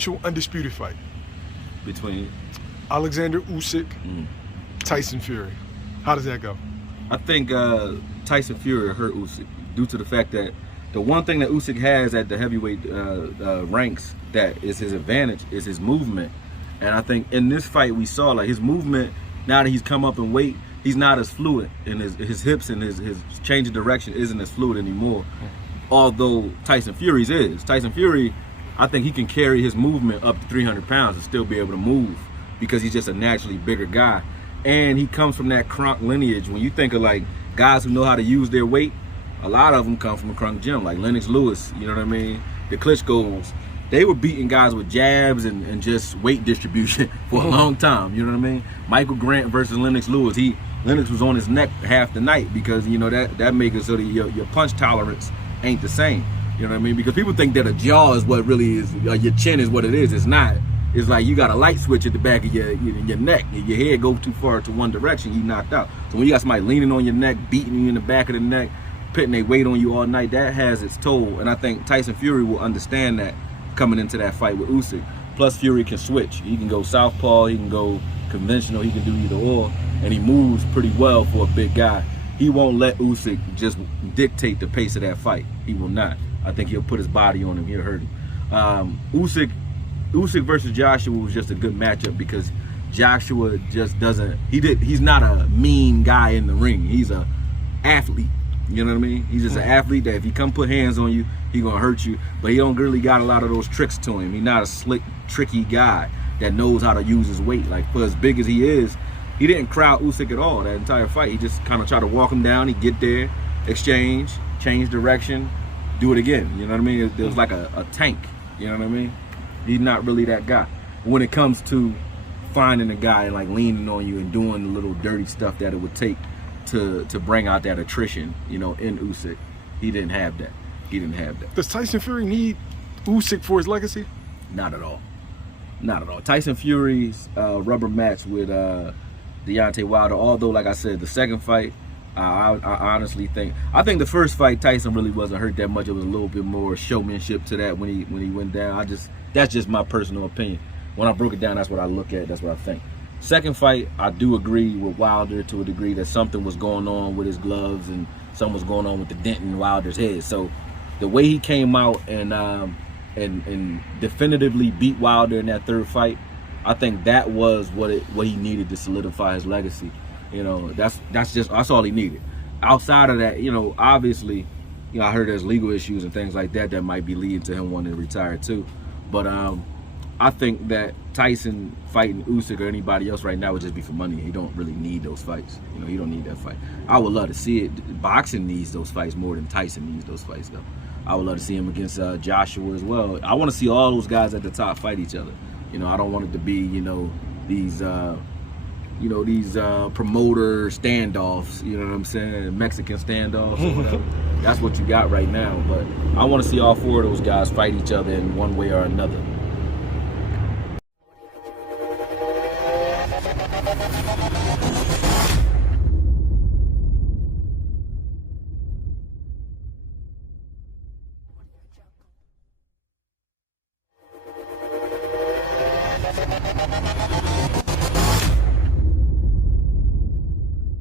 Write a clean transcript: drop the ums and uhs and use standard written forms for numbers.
potential undisputed fight between Oleksandr Usyk, Tyson Fury. How does that go? I think Tyson Fury hurt Usyk due to the fact that the one thing that Usyk has at the heavyweight ranks that is his advantage is his movement. And I think in this fight we saw like his movement, now that he's come up in weight, he's not as fluid, and his hips and his change of direction isn't as fluid anymore. Although Tyson Fury's is. Tyson Fury, I think he can carry his movement up to 300 pounds and still be able to move because he's just a naturally bigger guy. And he comes from that Kronk lineage. When you think of like guys who know how to use their weight, a lot of them come from a Kronk gym, like Lennox Lewis, you know what I mean? The Klitschko's. They were beating guys with jabs and just weight distribution for a long time, you know what I mean? Michael Grant versus Lennox Lewis. Lennox was on his neck half the night because, you know, that makes it so that your punch tolerance ain't the same, you know what I mean? Because people think that a jaw is what really is, your chin is what it is. It's not. It's like you got a light switch at the back of your neck. Your head goes too far to one direction, you knocked out. So when you got somebody leaning on your neck, beating you in the back of the neck, putting their weight on you all night, that has its toll. And I think Tyson Fury will understand that coming into that fight with Usyk. Plus Fury can switch. He can go southpaw, he can go conventional, he can do either or, and he moves pretty well for a big guy. He won't let Usyk just dictate the pace of that fight. He will not. I think he'll put his body on him, he'll hurt him. Usyk versus Joshua was just a good matchup because Joshua just doesn't, he's not a mean guy in the ring. He's a athlete. You know what I mean? He's just an athlete that if he come put hands on you, he gonna hurt you. But he don't really got a lot of those tricks to him. He's not a slick, tricky guy that knows how to use his weight. Like for as big as he is, he didn't crowd Usyk at all that entire fight. He just kind of tried to walk him down. He get there, exchange, change direction, do it again. You know what I mean? It was like a tank. You know what I mean? He's not really that guy. When it comes to finding a guy and like leaning on you and doing the little dirty stuff that it would take to bring out that attrition, you know, in Usyk, he didn't have that. He didn't have that. Does Tyson Fury need Usyk for his legacy? Not at all. Not at all. Tyson Fury's rubber match with Deontay Wilder, although, like I said, the second fight, I honestly think the first fight Tyson really wasn't hurt that much. It was a little bit more showmanship to that when he went down. That's just my personal opinion. When I broke it down, that's what I look at. That's what I think. Second fight, I do agree with Wilder to a degree that something was going on with his gloves and something was going on with the dent in Wilder's head. So the way he came out and definitively beat Wilder in that third fight, I think that was what he needed to solidify his legacy. You know, that's all he needed. Outside of that, you know, obviously, you know, I heard there's legal issues and things like that might be leading to him wanting to retire too. But I think that Tyson fighting Usyk or anybody else right now would just be for money. He don't really need those fights. You know, he don't need that fight. I would love to see it. Boxing needs those fights more than Tyson needs those fights, though. I would love to see him against Joshua as well. I want to see all those guys at the top fight each other. You know, I don't want it to be, you know, these promoter standoffs. You know what I'm saying? Mexican standoffs or whatever. That's what you got right now. But I want to see all four of those guys fight each other in one way or another.